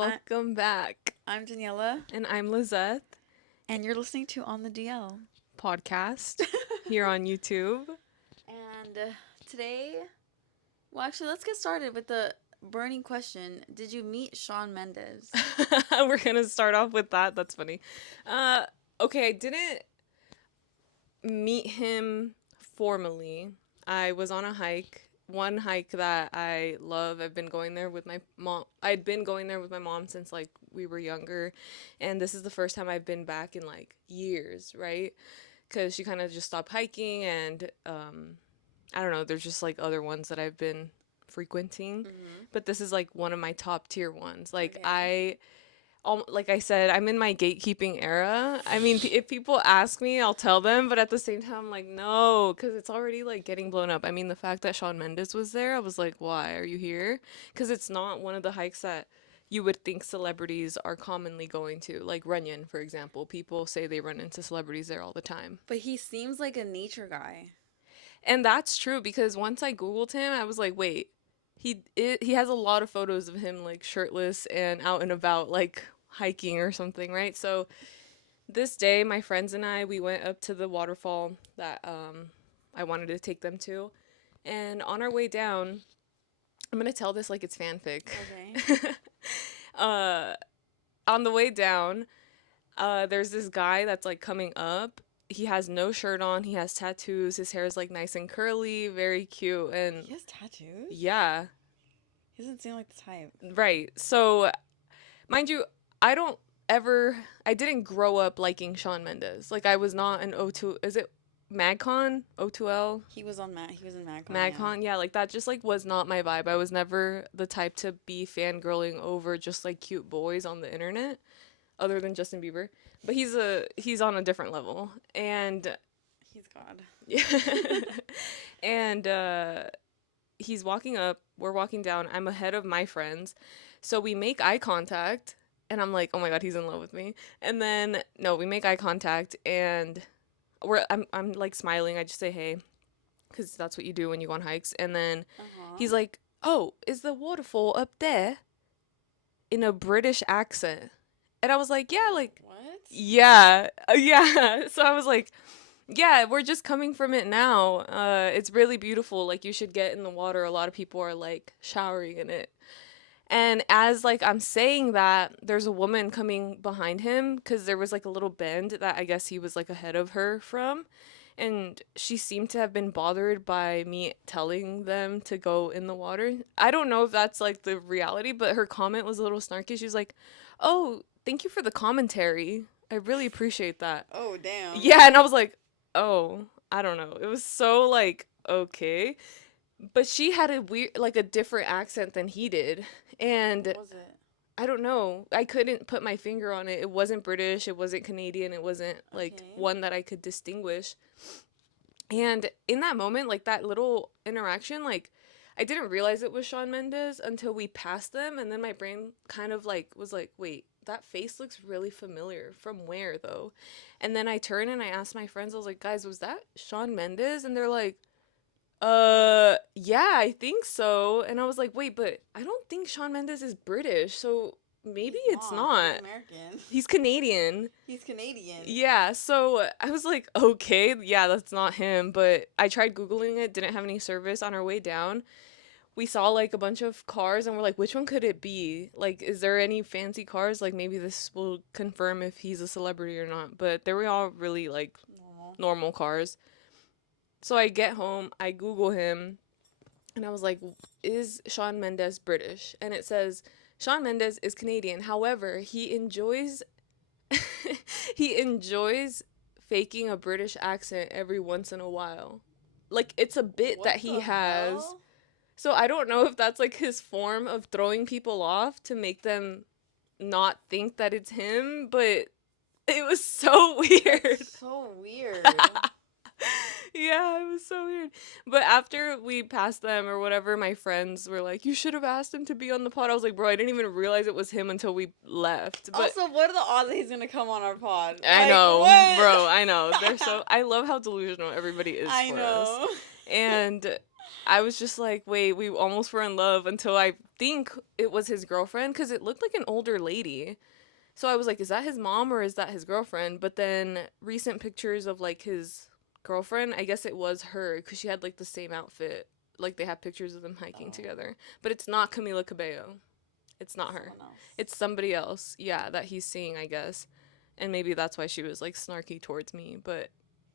Welcome back. I'm Daniella, And I'm Lizeth, and you're listening to On the DL. podcast here on YouTube. And today, actually, let's get started with the burning question. Did you meet Shawn Mendes? We're going to start off with that. That's funny. Okay, I didn't meet him formally. I was on a hike. One hike that I love. I've been going there with my mom. I'd been going there with my mom since like we were younger, and this is the first time I've been back in like years, right? Because she kind of just stopped hiking, and I don't know. There's just like other ones that I've been frequenting, but this is like one of my top tier ones. Like Okay. like I said, I'm in my gatekeeping era. I mean, if people ask me, I'll tell them, but at the same time, I'm like, no, because it's already like getting blown up. I mean, the fact that Shawn Mendes was there, I was like, why are you here? Because it's not one of the hikes that you would think celebrities are commonly going to, like Runyon, for example. People say they run into celebrities there all the time. But he seems like a nature guy. And that's true because once I Googled him, I was like, wait, he has a lot of photos of him like shirtless and out and about, like hiking or something, right? So this day, my friends and I, we went up to the waterfall that I wanted to take them to. And on our way down, I'm going to tell this like it's fanfic. Okay. uh, on the way down, there's this guy that's like coming up. He has no shirt on. He has tattoos. His hair is like nice and curly, very cute. And He has tattoos? yeah, He doesn't seem like the type. right. So, mind you, I don't I didn't grow up liking Shawn Mendes. Like, I was not an O2, is it MagCon? O2L? He was in MagCon, yeah. MagCon? Yeah, like that just like was not my vibe. I was never the type to be fangirling over just like cute boys on the internet, other than Justin Bieber. But he's on a different level. And He's God. yeah. And he's walking up, we're walking down. I'm ahead of my friends. So we make eye contact and I'm like, "Oh my god, he's in love with me." And then no, we make eye contact and I'm like smiling. I just say, "Hey," cuz that's what you do when you go on hikes. And then Uh-huh. he's like, "Oh, is the waterfall up there?" in a British accent. And I was like, "Yeah, like What? yeah. Yeah." So I was like, yeah, we're just coming from it now. It's really beautiful. Like you should get in the water. A lot of people are like showering in it. And as like I'm saying that, there's a woman coming behind him because there was like a little bend that I guess he was like ahead of her from. And she seemed to have been bothered by me telling them to go in the water. I don't know if that's like the reality, but her comment was a little snarky. She was like, "Oh, thank you for the commentary. I really appreciate that." Oh, damn. Yeah, and I was like, "Oh, I don't know." It was so like okay, but she had a weird like a different accent than he did. And What was it? I don't know. I couldn't put my finger on it. It wasn't British, it wasn't Canadian, it wasn't like Okay. one that I could distinguish. And in that moment, like that little interaction, like I didn't realize it was Shawn Mendes until we passed them, and then my brain kind of like was like, "Wait, that face looks really familiar. From where though?" And then I turned and I asked my friends, I was like, "Guys, was that Shawn Mendes?" And they're like, yeah, I think so." And I was like, "Wait, but I don't think Shawn Mendes is British, so maybe He's it's not. He's not. American. He's Canadian." He's Canadian. Yeah, so I was like, "Okay, yeah, that's not him." But I tried Googling it, didn't have any service. On our way down, we saw like a bunch of cars and we're like, which one could it be? Like, is there any fancy cars? Like, maybe this will confirm if he's a celebrity or not. But they were all really like Normal. normal cars. So I get home, I Google him, and I was like, is Shawn Mendes British? And it says, Shawn Mendes is Canadian. However, he enjoys he enjoys faking a British accent every once in a while. Like it's a bit What that he the has. hell? So I don't know if that's like his form of throwing people off to make them not think that it's him, but it was so weird. That's so weird. Yeah, it was so weird. But after we passed them or whatever, my friends were like, "You should have asked him to be on the pod." I was like, "Bro, I didn't even realize it was him until we left." But Also, what are the odds that he's gonna come on our pod? I Like, know, what? bro, I know. They're so I love how delusional everybody is I for us. know. And I was just like, wait, we almost were in love until I think it was his girlfriend because it looked like an older lady. So I was like, is that his mom or is that his girlfriend? But then recent pictures of like his girlfriend, I guess it was her because she had like the same outfit. Like they have pictures of them hiking Oh, together. But it's not Camila Cabello. It's not her. someone else. It's somebody else. Yeah, that he's seeing, I guess. And maybe that's why she was like snarky towards me. But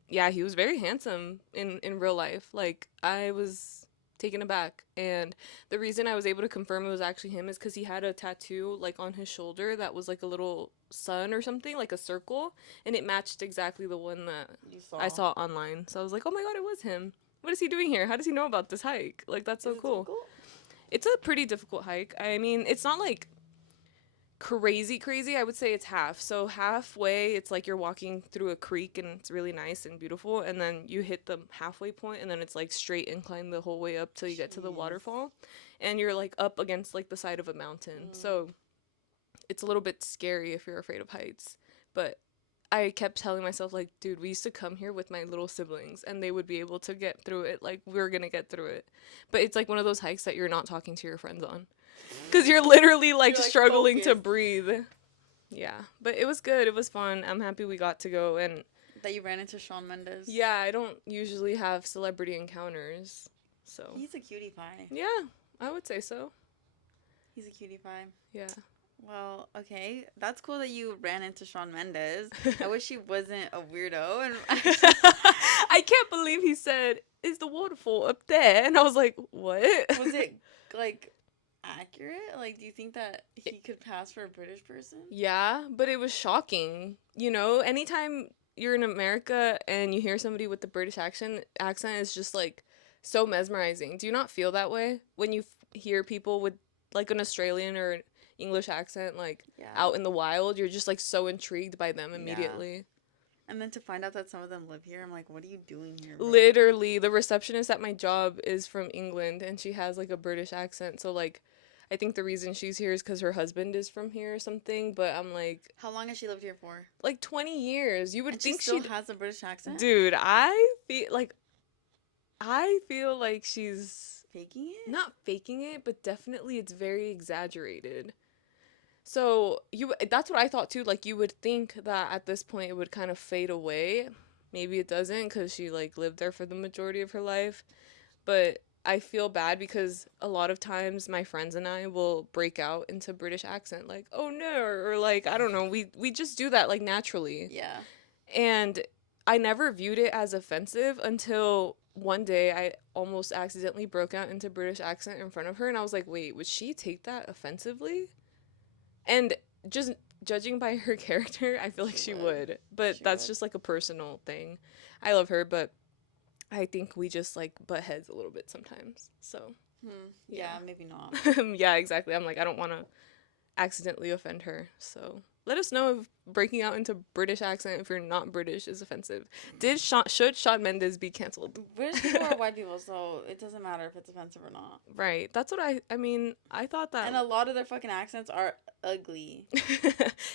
yeah, he was very handsome in real life. Like I was taken aback, and the reason I was able to confirm it was actually him is because he had a tattoo like on his shoulder that was like a little sun or something, like a circle, and it matched exactly the one that You I saw. saw online. So I was like, oh my god, it was him. What is he doing here? How does he know about this hike? Like that's Is so it cool. difficult? It's a pretty difficult hike. I mean, it's not like crazy crazy. I would say it's half. So halfway it's like you're walking through a creek and it's really nice and beautiful, and then you hit the halfway point and then it's like straight incline the whole way up till you get to the Jeez. waterfall, and you're like up against like the side of a mountain. Mm. So it's a little bit scary if you're afraid of heights. But I kept telling myself like, dude, we used to come here with my little siblings and they would be able to get through it. Like we're going to get through it. But it's like one of those hikes that you're not talking to your friends on cuz you're literally like You're like struggling to focused. breathe. Yeah, but it was good. It was fun. I'm happy we got to go. And That you ran into Shawn Mendes. yeah, I don't usually have celebrity encounters. So, He's a cutie pie. yeah, I would say so. He's a cutie pie. Yeah. Well, okay. That's cool that you ran into Shawn Mendes. I wish he wasn't a weirdo. And actually, I can't believe he said, "Is the waterfall up there?" And I was like, "What?" was it like accurate? Like, do you think that he could pass for a British person? Yeah, but it was shocking. You know, anytime you're in America and you hear somebody with the British accent is just like so mesmerizing. Do you not feel that way when you hear people with like an Australian or English accent like Yeah. out in the wild? You're just like so intrigued by them Yeah. immediately. And then to find out that some of them live here, I'm like, what are you doing here, bro? Literally, the receptionist at my job is from England and she has like a British accent. So like I think the reason she's here is cuz her husband is from here or something, but I'm like How long has she lived here for? 20 years. You would And she think still she'd has a British accent? Dude, I feel like she's Faking it? not faking it, but definitely it's very exaggerated. So, you that's what I thought too, like you would think that at this point it would kind of fade away. Maybe it doesn't cuz she like lived there for the majority of her life, but I feel bad because a lot of times my friends and I will break out into British accent like, "Oh no," or like I don't know, we just do that like naturally. Yeah. And I never viewed it as offensive until one day I almost accidentally broke out into British accent in front of her and I was like, "Wait, would she take that offensively?" And just judging by her character, I feel like She she would. would. But She that's would. just like a personal thing. I love her, but I think we just like butt heads a little bit sometimes. So, Yeah, yeah. maybe not. Yeah, exactly. I'm like I don't want to accidentally offend her. So let us know if breaking out into British accent if you're not British is offensive. Should Shawn Mendes be canceled? British people are white people, so it doesn't matter if it's offensive or not. Right. That's what I mean, I thought that And a lot of their fucking accents are ugly.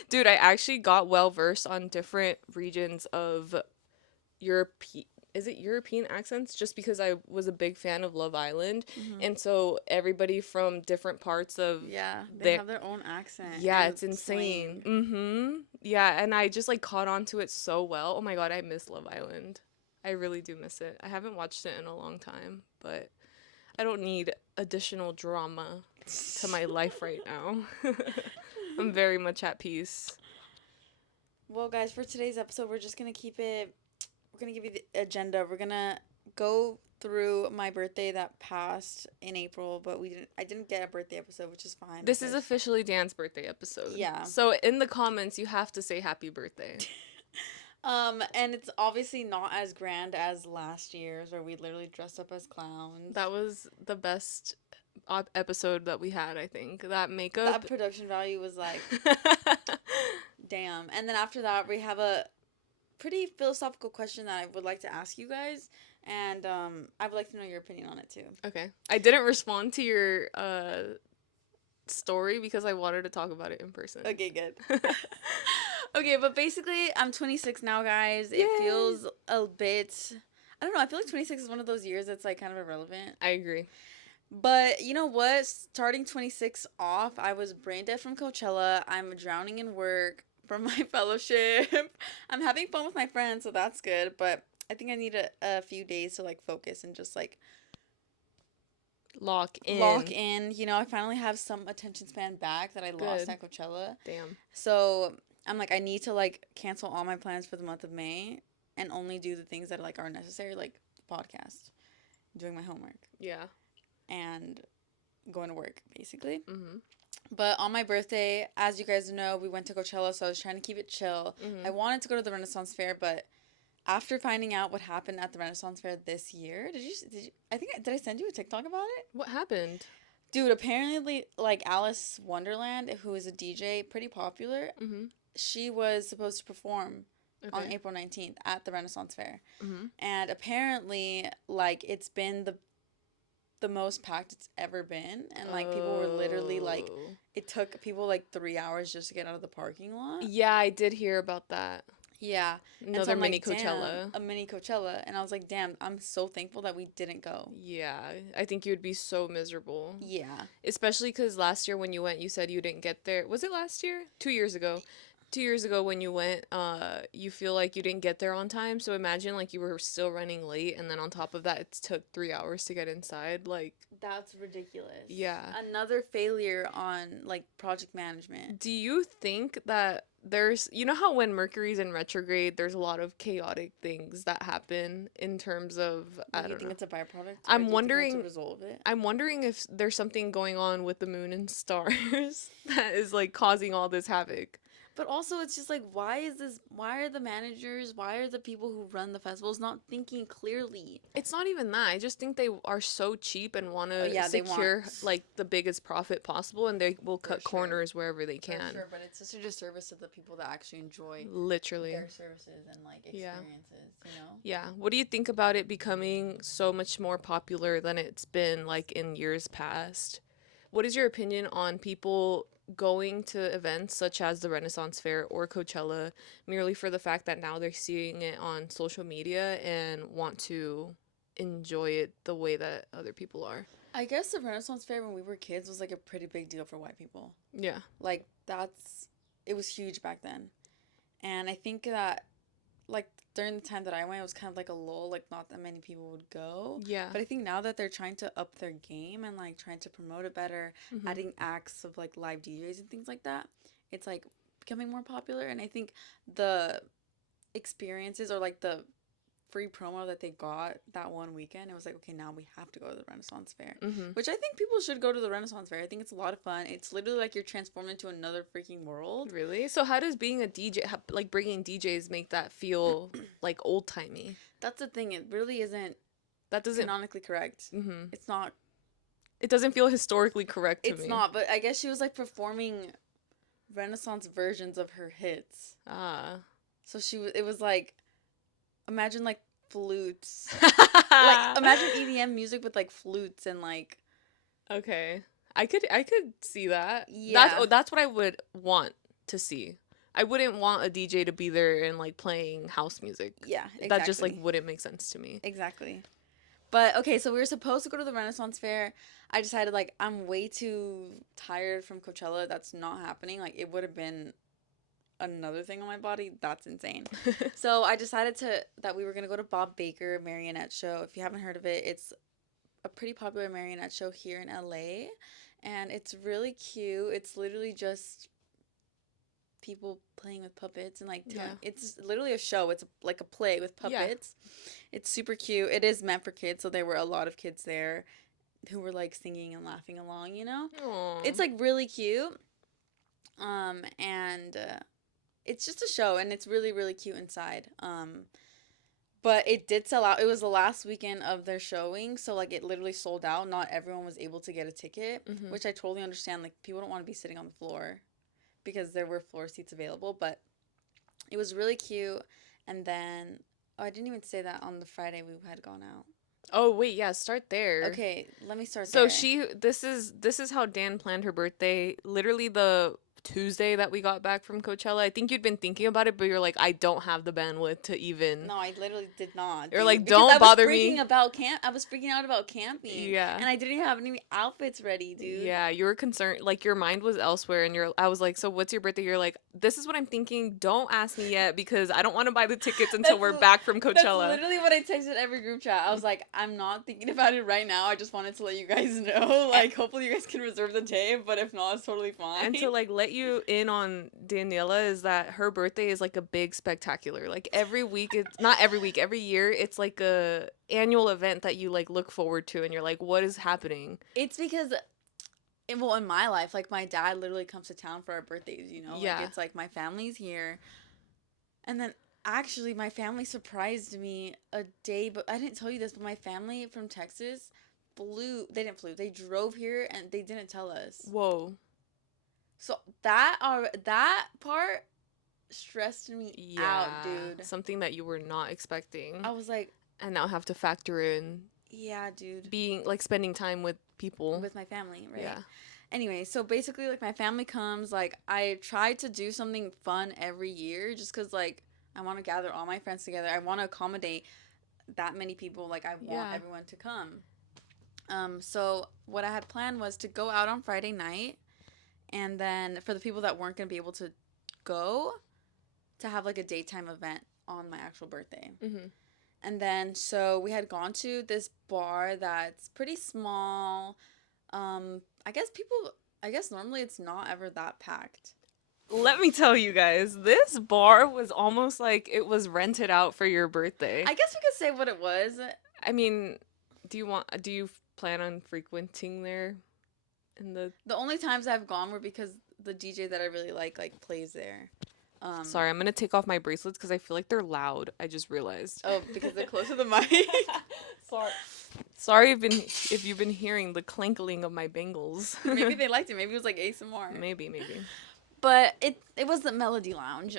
Dude, I actually got well versed on different regions of Europe. Is it European accents? Just because I was a big fan of Love Island, Hmm. and so everybody from different parts of Yeah, they their have their own accent yeah, and it's insane. slang. Yeah, and I just like caught on to it so well. Oh my god, I miss Love Island. I really do miss it. I haven't watched it in a long time, but I don't need additional drama to my life right now. I'm very much at peace. Well, guys, for today's episode, we're just gonna keep it. We're gonna give you the agenda. We're gonna go through my birthday that passed in April, but we didn't. I didn't get a birthday episode, which is fine. This is because- officially Dan's birthday episode. Yeah. So in the comments, you have to say happy birthday. And it's obviously not as grand as last year's, where we literally dressed up as clowns. That was the best episode that we had, I think. That makeup. That production value was like, damn. And then after that, we have a pretty philosophical question that I would like to ask you guys, and I would like to know your opinion on it too. Okay. I didn't respond to your story because I wanted to talk about it in person. Okay, good. Okay, but basically, I'm 26 now, guys. It Yay. feels a bit. I don't know. I feel like 26 is one of those years that's like kind of irrelevant. I agree. But you know what? Starting 26 off, I was brain dead from Coachella. I'm drowning in work from my fellowship. I'm having fun with my friends, so that's good. But I think I need a few days to like focus and just like Lock lock in. in. You know, I finally have some attention span back that I lost Good. at Coachella. Damn. So I'm like, I need to like cancel all my plans for the month of May and only do the things that like are necessary, like the podcast, doing my homework, Yeah. and going to work, basically. Mhm. But on my birthday, as you guys know, we went to Coachella, so I was trying to keep it chill. I Mhm. wanted to go to the Renaissance Fair, but after finding out what happened at the Renaissance Fair this year, did you I think did I send you a TikTok about it? What happened? Dude, apparently like Alice Wonderland, who is a DJ, pretty popular, Mhm. she was supposed to perform on Okay. April 19th at the Renaissance Fair. Mhm. And apparently like it's been the most packed it's ever been, and like people were literally like, Oh. it took people like 3 hours just to get out of the parking lot. Yeah, I did hear about that. Yeah. And so Another I'm mini like, damn, Coachella. a mini Coachella. And I was like, damn, I'm so thankful that we didn't go. Yeah, I think you would be so miserable. Yeah. Especially because last year when you went, you said you didn't get there. Was it last year? 2 years ago. 2 years ago when you went, you feel like you didn't get there on time. So imagine like you were still running late, and then on top of that, it took 3 hours to get inside. Like, That's ridiculous. yeah. Another failure on like project management. Do you think that there's, you know how when Mercury's in retrograde, there's a lot of chaotic things that happen in terms of, Like, I you don't think know. it's a byproduct, or I'm do you think that's a wondering result of it? I'm wondering if there's something going on with the moon and stars that is like causing all this havoc. But also, it's just like, why is this? Why are the managers? Why are the people who run the festivals not thinking clearly? It's not even that. I just think they are so cheap and want Oh to yeah, they want secure like the biggest profit possible, and they will for cut sure, corners wherever they for can. sure. But it's just a disservice to the people that actually enjoy Literally. their services and like Yeah. experiences. You know. Yeah. What do you think about it becoming so much more popular than it's been like in years past? What is your opinion on people going to events such as the Renaissance Fair or Coachella merely for the fact that now they're seeing it on social media and want to enjoy it the way that other people are? I guess the Renaissance Fair when we were kids was like a pretty big deal for white people. Yeah. Like that's it was huge back then. And I think that like during the time that I went, it was kind of like a lull, like not that many people would go. Yeah. But I think now that they're trying to up their game and like trying to promote it better, Hmm. adding acts of like live DJs and things like that, it's like becoming more popular. And I think the experiences or like the free promo that they got that one weekend, it was like, okay, now we have to go to the Renaissance Fair. Hmm. Which I think people should go to the Renaissance Fair. I think it's a lot of fun. It's literally like you're transformed into another freaking world. Really? So how does being a DJ, like bringing DJs, make that feel like old timey? That's the thing. It really isn't That doesn't. canonically correct. Hmm. It's not. It doesn't feel historically correct to It's me. not. But I guess she was like performing Renaissance versions of her hits. Ah. So she was. It was like, imagine like flutes. Like imagine EDM music with like flutes and like. Okay. I could see that. Yeah. That's what I would want to see. I wouldn't want a DJ to be there and like playing house music. Yeah. That just like Exactly. wouldn't make sense to me. Exactly. But okay, so we were supposed to go to the Renaissance Fair. I decided like I'm way too tired from Coachella. That's not happening. Like it would have been another thing on my body. That's insane. So I decided to that we were gonna go to Bob Baker Marionette Show. If you haven't heard of it, it's a pretty popular marionette show here in LA, and it's really cute. It's literally just people playing with puppets and like Yeah. it's literally a show. It's like a play with Yeah. puppets. It's super cute. It is meant for kids, so there were a lot of kids there who were like singing and laughing along, you know? Aw. It's like really cute. And it's just a show and it's really really cute inside. But it did sell out. It was the last weekend of their showing, so like it literally sold out. Not everyone was able to get a ticket, Mhm. which I totally understand. Like people don't want to be sitting on the floor because there were floor seats available, but it was really cute. And then oh, I didn't even say that on the Friday we had gone out. Oh wait, yeah, start there. Okay, let me start So there. this is how Dan planned her birthday. Literally the Tuesday that we got back from Coachella. I think you'd been thinking about it, but you're like, I don't have the bandwidth to even. No, I literally did not, You're dude. like, Because I don't was bother freaking me. about camp. I was freaking out about camping, Yeah. and I didn't have any outfits ready, dude. Yeah, you were concerned, like your mind was elsewhere, and I was like, so what's your birthday? You're like, this is what I'm thinking. Don't ask me yet because I don't want to buy the tickets until That's we're back from that's Coachella. literally what I texted every group chat. I was like, I'm not thinking about it right now. I just wanted to let you guys know. A- Like, hopefully you guys can reserve the tape, but if not, it's totally fine. And to like let you in on Daniela is that her birthday is like a big spectacular. Like every week, it's not every week, every year, it's like a annual event that you like look forward to, and you're like, what is happening? It's because, well, in my life, like my dad literally comes to town for our birthdays. Like Yeah. it's like my family's here, and then actually my family surprised me a day. But I didn't tell you this, but my family from Texas flew. They didn't flew. They drove here and they didn't tell us. Whoa. So that part stressed me Yeah. out, dude. Something that you were not expecting, I was like, and now have to factor in yeah, dude, being like spending time with people. with my family, right? Yeah. Anyway, so basically, like, my family comes, like, I try to do something fun every year just because, like, I want to gather all my friends together. I want to accommodate that many people. Like, I want Yeah. everyone to come. So what I had planned was to go out on Friday night, and then for the people that weren't going to be able to go, to have, like, a daytime event on my actual birthday. Mm-hmm. And then, so we had gone to this bar that's pretty small. I guess normally it's not ever that packed. Let me tell you guys, this bar was almost like it was rented out for your birthday. I guess we could say what it was. I mean, do you plan on frequenting there in the The only times I've gone were because the DJ that I really like plays there. Sorry, I'm going to take off my bracelets cuz I feel like they're loud. I just realized. Oh, because they're close to the mic. Sorry. Sorry if you've been hearing the clankling of my bangles. Maybe they liked it. Maybe it was like ASMR. Maybe. But it was the Melody Lounge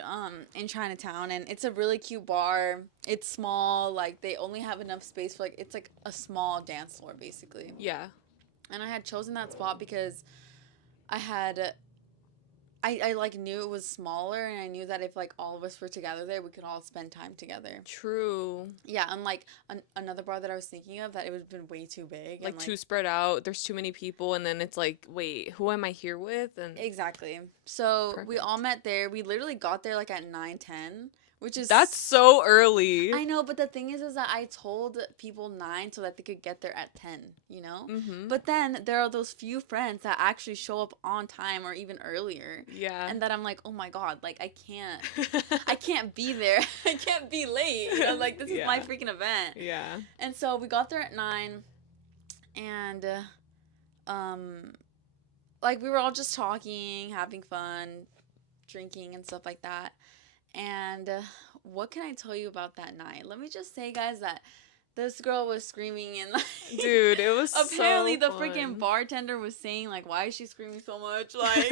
in Chinatown, and it's a really cute bar. It's small, like they only have enough space for, like, it's like a small dance floor basically. Yeah. And I had chosen that spot because I had I like knew it was smaller, and I knew that if like all of us were together there, we could all spend time together. True. Yeah, unlike another bar that I was thinking of, that it would have been way too big. Like and, too spread out. There's too many people, and then it's like, wait, who am I here with? And Exactly. So we Perfect. all met there. We literally got there like at 9:10, which is that's so early. I know, but the thing is that I told people 9 so that they could get there at 10, you know? Mm-hmm. But then there are those few friends that actually show up on time or even earlier. Yeah. And that I'm like, oh my God, like I can't be there. I can't be late. Like this is my Yeah. freaking event. Yeah. And so we got there at 9, and like we were all just talking, having fun, drinking and stuff like that. And what can I tell you about that night? Let me just say, guys, that this girl was screaming, and like, Dude, it was apparently so the freaking fun. bartender was saying like, why is she screaming so much? Like,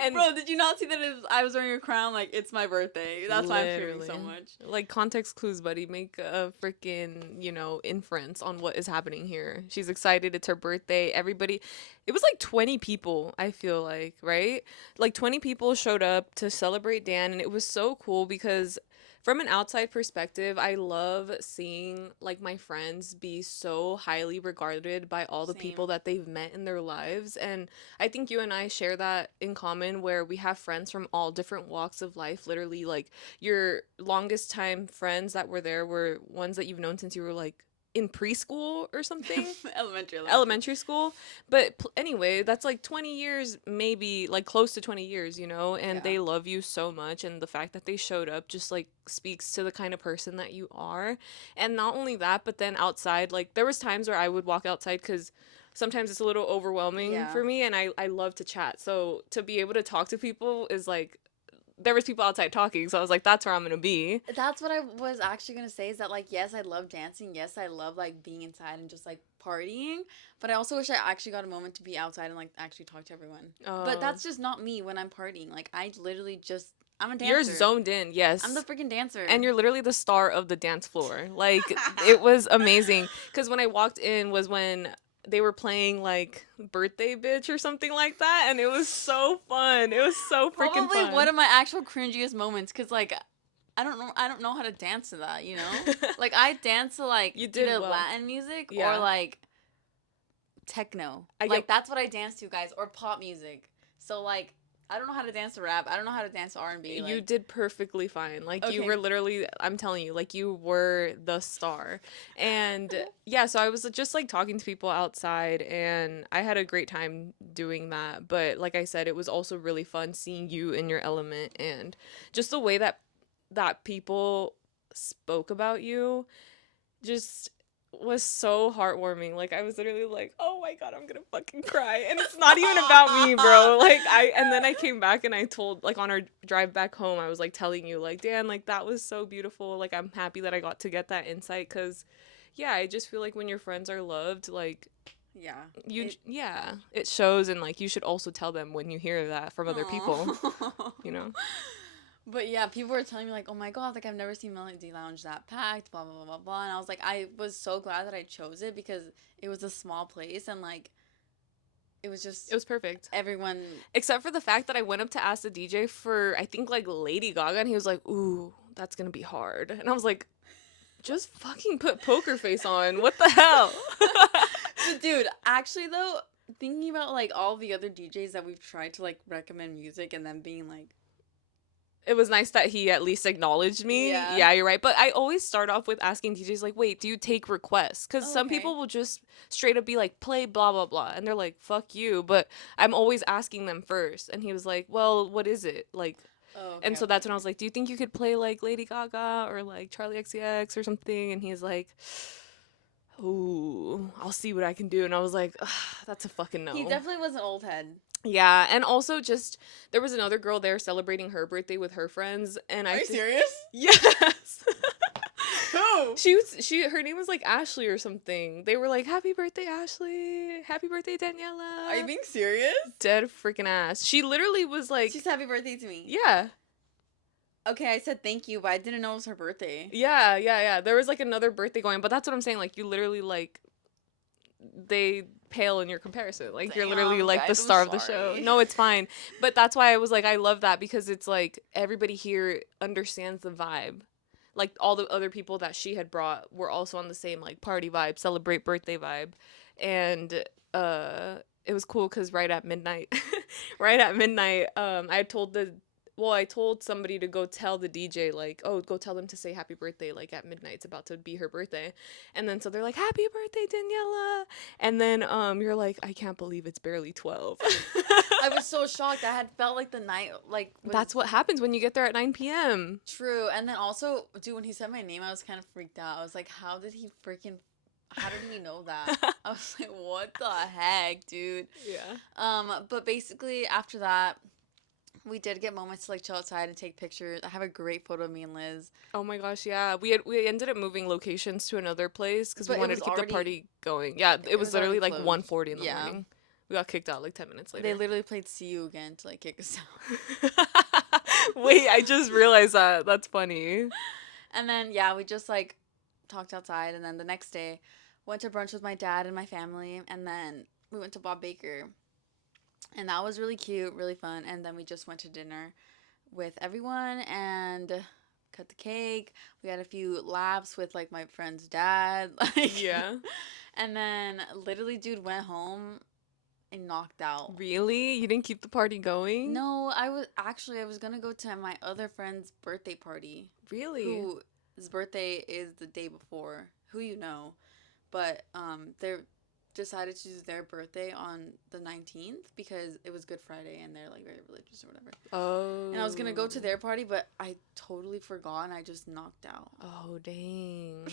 And- bro, did you not see that I was wearing a crown? Like, it's my birthday. That's why I'm screaming so Literally. much. Like context clues, buddy. Make a freaking, inference on what is happening here. She's excited. It's her birthday. Everybody, it was like 20 people, I feel like, right? Like 20 people showed up to celebrate Dan, and it was so cool because from an outside perspective, I love seeing like my friends be so highly regarded by all the Same. people that they've met in their lives. And I think you and I share that in common where we have friends from all different walks of life. Literally, like your longest time friends that were there were ones that you've known since you were like in preschool or something. Elementary school. But anyway, that's like 20 years, maybe like close to 20 years, and Yeah. they love you so much. And the fact that they showed up just like speaks to the kind of person that you are. And not only that, but then outside, like there was times where I would walk outside because sometimes it's a little overwhelming Yeah. for me, and I love to chat. So to be able to talk to people is like, there was people outside talking, so I was like, that's where I'm gonna be. That's what I was actually gonna say, is that like, yes, I love dancing, yes, I love like being inside and just like partying, but I also wish I actually got a moment to be outside and like actually talk to everyone. But that's just not me when I'm partying. Like I literally just I'm a dancer. You're zoned in, yes. I'm the freaking dancer. And you're literally the star of the dance floor. Like it was amazing because when I walked in was when they were playing like Birthday Bitch or something like that, and it was so fun. It was so freaking Probably one fun. of my actual cringiest moments, cause like I don't know how to dance to that, you know? Like I dance to like You did either well. Latin music or Yeah. like techno. I Like get that's what I dance to, guys, or pop music. So like I don't know how to dance to rap. I don't know how to dance to R&B You like did perfectly fine. Like you okay. were literally, I'm telling you, like you were the star. And yeah, so I was just like talking to people outside and I had a great time doing that. But like I said, it was also really fun seeing you in your element and just the way that people spoke about you just was so heartwarming. Like I was literally like, "Oh my god, I'm going to fucking cry." And it's not even about me, bro. Like I and then I came back and I told like on our drive back home, I was like telling you like, "Dan, like that was so beautiful. Like I'm happy that I got to get that insight cuz yeah, I just feel like when your friends are loved, like Yeah. you It yeah, it shows and like you should also tell them when you hear that from other people, Aww. you know? But yeah, people were telling me like, "Oh my god, like I've never seen Melody Lounge that packed, blah blah blah blah blah." And I was like, I was so glad that I chose it because it was a small place and like it was It just was perfect. everyone. Except for the fact that I went up to ask the DJ for I think like Lady Gaga and he was like, "Ooh, that's going to be hard." And I was like, "Just fucking put poker face on. What the hell?" But dude, actually though, thinking about like all the other DJs that we've tried to like recommend music and them being like, It was nice that he at least acknowledged me. yeah, Yeah, you're right. But I always start off with asking DJs like, "Wait, do you take requests?" Cuz oh some okay, people will just straight up be like, "Play blah blah blah." And they're like, "Fuck you." But I'm always asking them first. And he was like, "Well, what is it?" Like oh okay, and so okay, that's when I okay. was like, "Do you think you could play like Lady Gaga or like Charlie XCX or something?" And he's like, "Ooh, I'll see what I can do." And I was like, "Ugh, that's a fucking He no." definitely was an old head. Yeah, and also just there was another girl there celebrating her birthday with her friends, and Are I you think serious? yes. Who? She her name was like Ashley or something. They were like, "Happy birthday, Ashley! Happy birthday, Are you Daniella!" being serious? Dead freaking ass. She literally was She's like, happy birthday to me. "Yeah, Okay, I said thank you, but I didn't know it was her birthday. yeah, yeah, yeah." There was like another birthday going, but that's what I'm saying. Like you literally like they pale in your comparison. Like you're literally Damn, like the guys, I'm star of the show. sorry. No, it's fine. But that's why I was like I love that because it's like everybody here understands the vibe. Like all the other people that she had brought were also on the same like party vibe, celebrate birthday vibe. And it was cool cuz right at midnight right at midnight I told the well, I told somebody to go tell the DJ like, "Oh, go tell them to say happy birthday like at midnight. It's about to be her birthday." And then so they're like, "Happy birthday, Daniela." And then you're like, "I can't believe it's barely 12." I was so shocked. I had felt like the night like That's was what happens when you get there at 9 p.m. true. And then also, dude, when he said my name, I was kind of freaked out. I was like, how did he know that? I was like, what the heck, dude? Yeah. But basically after that, we did get moments to like chill outside and take pictures. I have a great photo of me and Liz. Oh my gosh, yeah. We ended up moving locations to another place because we But it wanted to was keep the already party going. Yeah, it it was was already literally like closed. 1:40 in the Yeah. morning. We got kicked out like 10 minutes They later. literally played See You Again to like kick us out. Wait, I just realized that. That's funny. And then yeah, we just like talked outside and then the next day went to brunch with my dad and my family and then we went to Bob Baker. And that was really cute, really fun. And then we just went to dinner with everyone and cut the cake. We had a few laughs with like my friend's dad, like Yeah. and then literally dude went home and knocked out. Really? You didn't keep the party going? No, I was gonna go to my other friend's birthday party, Really? whose birthday is the day before, who you know, but they decided to do their birthday on the 19th because it was Good Friday and they're like very religious or whatever. And I was gonna go to Oh. their party, but I totally forgot and I just knocked out. Oh, dang.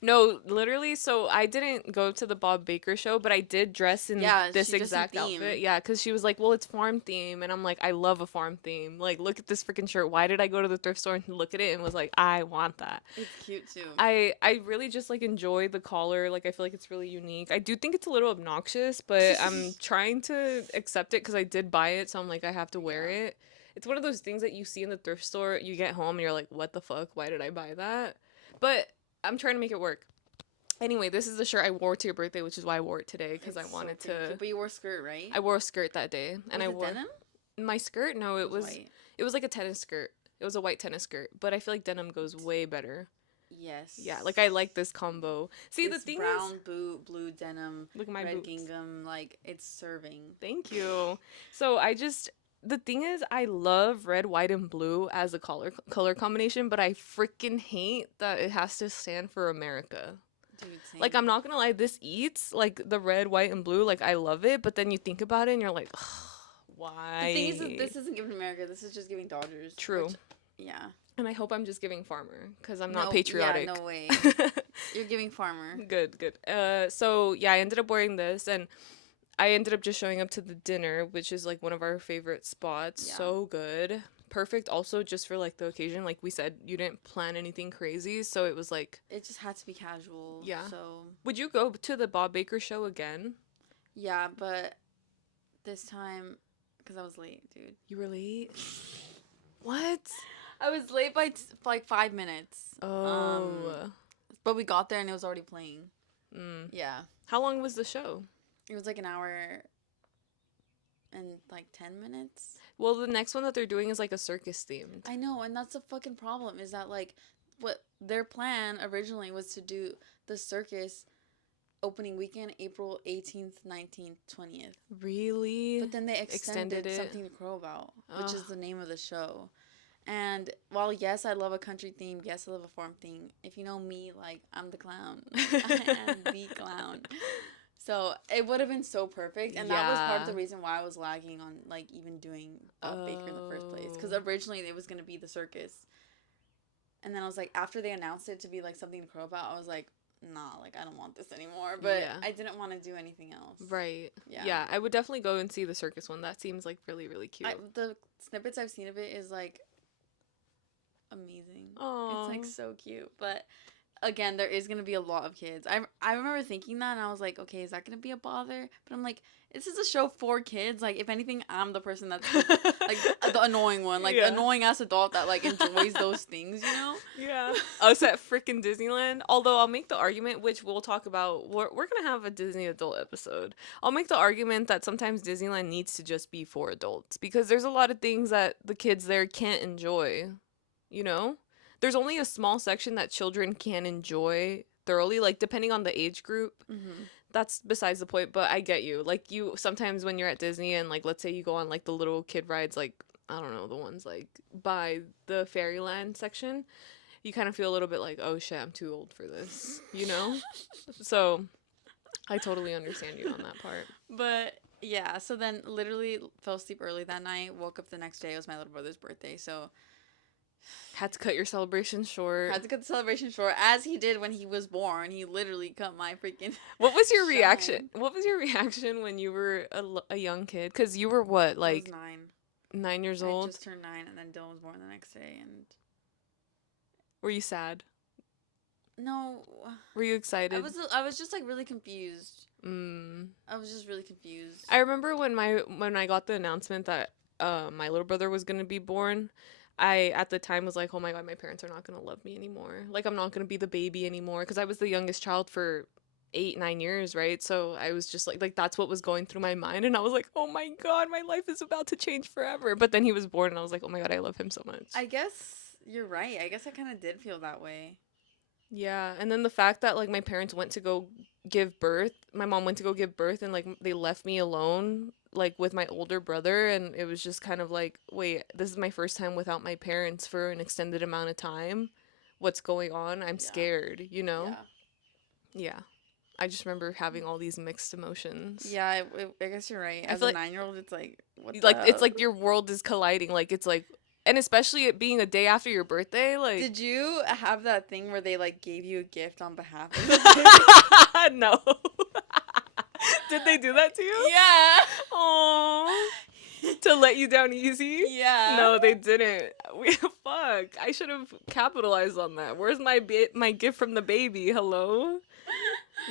No, literally, so I didn't go to the Bob Baker show, but I did dress in Yeah, this she just in exact outfit. theme. Yeah, because she was like, well, it's farm theme. And I'm like, I love a farm theme. Like, look at this freaking shirt. Why did I go to the thrift store and look at it and was like, I want that? It's cute too. I really just like enjoy the collar. Like, I feel like it's really unique. I do think it's a little obnoxious, but I'm trying to accept it because I did buy it. So I'm like, I have to wear Yeah. it. It's one of those things that you see in the thrift store, you get home and you're like, what the fuck? Why did I buy that? But I'm trying to make it work. Anyway, this is the shirt I wore to your birthday, which is why I wore it today because I It's so wanted freaking cute. to. But you wore a skirt, right? I wore a skirt that day, and Was I it wore denim? my skirt. No, It was white. it was like a tennis skirt. It was a white tennis skirt, but I feel like denim goes way better. Yeah, Yes. like I like this combo. See, the This thing is, brown boot, blue denim, look at my red boots. gingham, like it's serving. Thank you. So the thing is, I love red, white, and blue as a color combination, but I freaking hate that it has to stand for America. Dude, Like, same. I'm not gonna lie, this eats like the red, white, and blue. Like, I love it, but then you think about it and you're like, The thing is that why? this isn't giving America. This is just giving Dodgers. True. Which, yeah. And I hope I'm just giving farmer because I'm not No, yeah, patriotic. no way. You're giving farmer. Good, good. So yeah, I ended up wearing this, and I ended up just showing up to the dinner, which is like one of our favorite spots. Yeah. So good. Perfect also just for like the occasion. Like we said, you didn't plan anything crazy, so it was like, It just had to be casual. yeah. So, Would you go to the Bob Baker show again? yeah, but this time, because I was late, dude. You were late? What? I was late by like 5 minutes. Oh. But we got there and it was already playing. Mm. Yeah. How long was the show? It was like an hour and like 10 minutes. Well, the next one that they're doing is like a circus themed. I know, and that's the fucking problem is that like what their plan originally was to do the circus opening weekend, April 18th, 19th, 20th. Really? But then they extended it? Something to Crow About, which is Ugh. the name of the show. And while yes, I love a country theme, yes, I love a farm theme. If you know me, like I'm the clown. I am the clown. So it would have been so perfect, and that was part of Yeah. the reason why I was lagging on like even doing Bob Baker in the first place. Because Oh. originally it was gonna be the circus, and then I was like, after they announced it to be like something to crow about, I was like, nah, like I don't want this anymore. But Yeah. I didn't want to do anything else. Right. Yeah. Yeah, I would definitely go and see the circus one. That seems like really, really cute. The snippets I've seen of it is like amazing. Oh. It's like so cute, but again, there is gonna be a lot of kids. I remember thinking that, and I was like, okay, is that gonna be a bother? But I'm like, this is a show for kids. Like, if anything, I'm the person that's like the annoying one, like the Yeah. annoying ass adult that like enjoys those things, you know? Yeah. Us at freaking Disneyland. Although I'll make the argument, which we'll talk about, we're going to have a Disney adult episode. I'll make the argument that sometimes Disneyland needs to just be for adults because there's a lot of things that the kids there can't enjoy, you know? There's only a small section that children can enjoy thoroughly, like depending on the age group. Mm-hmm. That's besides the point, but I get you. Like you sometimes when you're at Disney and like let's say you go on like the little kid rides, like I don't know, the ones like by the Fairyland section, you kind of feel a little bit like, oh shit, I'm too old for this, you know? So I totally understand you on that part. But yeah, so then literally fell asleep early that night. Woke up the next day. It was my little brother's birthday, so Had to cut your celebration short. had to cut the celebration short as he did when he was born. He literally cut my freaking. What was your shine. reaction? What was your reaction when you were a young kid? Because you were what, I was like 9. 9 years I old? just turned 9, and then Dylan was born the next day, and Were you sad? no, Were you excited? I was just like really confused. Mm. I was just really confused. I remember when I got the announcement that my little brother was gonna be born. I at the time was like, oh my god, my parents are not gonna love me anymore. Like I'm not gonna be the baby anymore because I was the youngest child for 8 9 years, right? So I was just like that's what was going through my mind, and I was like, oh my god, my life is about to change forever. But then he was born, and I was like, oh my god, I love him so much. I guess you're right. I guess I kind of did feel that way. Yeah, and then the fact that like my parents went to go give birth, my mom went to go give birth and like they left me alone like with my older brother and it was just kind of like, wait, this is my first time without my parents for an extended amount of time. What's going on? I'm Yeah. scared, you know? Yeah. Yeah. I just remember having all these mixed emotions. Yeah, I guess you're right. I As feel a like 9-year-old, it's like what like it's the. like your world is colliding. Like it's like and especially it being a day after your birthday, like Did you have that thing where they like gave you a gift on behalf of the no. Did they do that to you? Yeah. Aww. To let you down easy? Yeah. No, they didn't. Fuck. I should have capitalized on that. Where's my gift from the baby? Hello?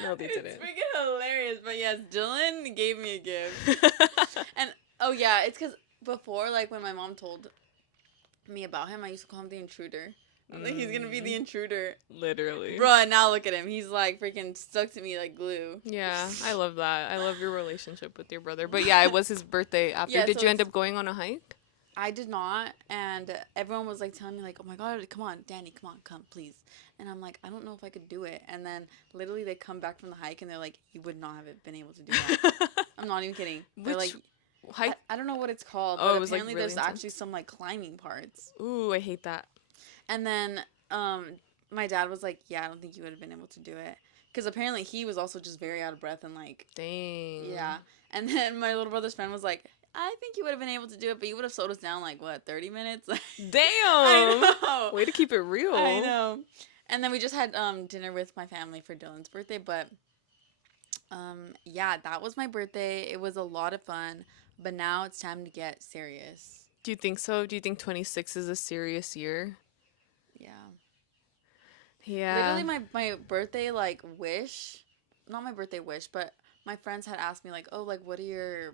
No, they didn't. It's freaking hilarious. But yes, Dylan gave me a gift. And oh yeah, it's because before, like when my mom told me about him, I used to call him the intruder. I'm like, he's gonna be the Mm, intruder. literally. Bro, and now look at him. He's like freaking stuck to me like glue. Yeah, I love that. I love your relationship with your brother. But yeah, it was his birthday after. Yeah, Did so you end it's up going on a hike? I did not, and everyone was like telling me like, "Oh my God, come on, Danny, come on, come, please." And I'm like, I don't know if I could do it. And then literally they come back from the hike and they're like, "You would not have been able to do that." I'm not even kidding. They're Which like, hike? I don't know what it's called, Oh, but it was like apparently really there's actually intense. some like climbing parts. Ooh, I hate that. And then my dad was like, "Yeah, I don't think you would have been able to do it." Because apparently he was also just very out of breath and like, Dang. yeah. And then my little brother's friend was like, "I think you would have been able to do it, but you would have slowed us down like what, 30 minutes?" Damn. I know. Way to keep it I real. know. And then we just had dinner with my family for Dylan's birthday, but yeah, that was my birthday. It was a lot of fun, but now it's time to get serious. Do you think so? Do you think 26 is a serious year? Yeah. Yeah. Literally my birthday like wish, not my birthday wish, but my friends had asked me like, "Oh, like what are your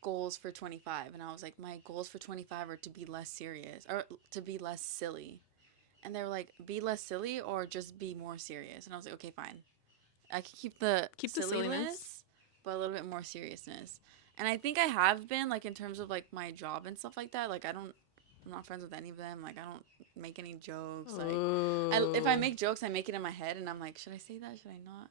goals for 25?" And I was like, "My goals for 25 are to be less serious or to be less silly." And they were like, "Be less silly or just be more serious?" And I was like, "Okay, fine. I can keep the Keep the silliness. silliness, but a little bit more seriousness." And I think I have been like in terms of like my job and stuff like that. Like I'm not friends with any of them. Like I don't make any jokes. Like if I Ooh. make jokes, I make it in my head and I'm like, "Should I say that? Should I not?"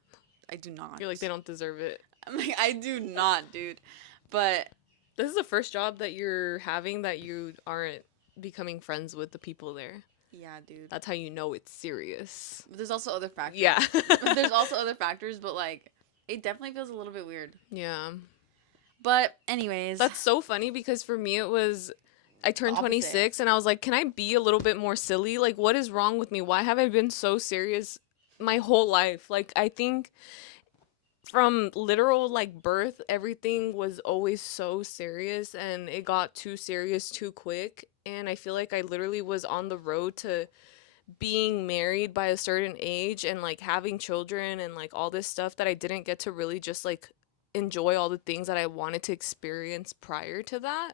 I do not. You're like, they don't deserve it. I'm like, I do not, dude. But This is the first job that you're having that you aren't becoming friends with the people there. yeah, dude. That's how you know it's serious. But there's also other factors. Yeah. There's also other factors, but like it definitely feels a little bit weird. Yeah. But anyways, That's so funny because for me it was I the turned opposite. 26 and I was like, can I be a little bit more silly? Like what is wrong with me? Why have I been so serious my whole life? Like I think from literal like birth, everything was always so serious and it got too serious too quick. And I feel like I literally was on the road to being married by a certain age and like having children and like all this stuff that I didn't get to really just like enjoy all the things that I wanted to experience prior to that.